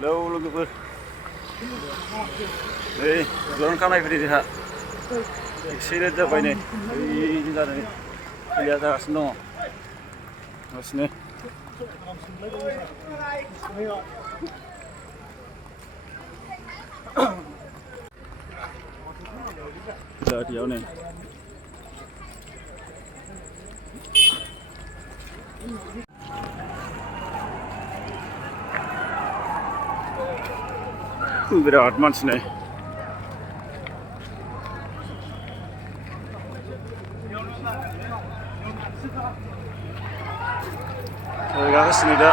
लोगोफोर नै जरन खानायफोरनि जोंहा एसे लेट जाबाय नै ओइदिन जानानै फैलिया जागासिनो दङ हारसिंनो जादियाव नै बिराद मानसि नै गासिनो दा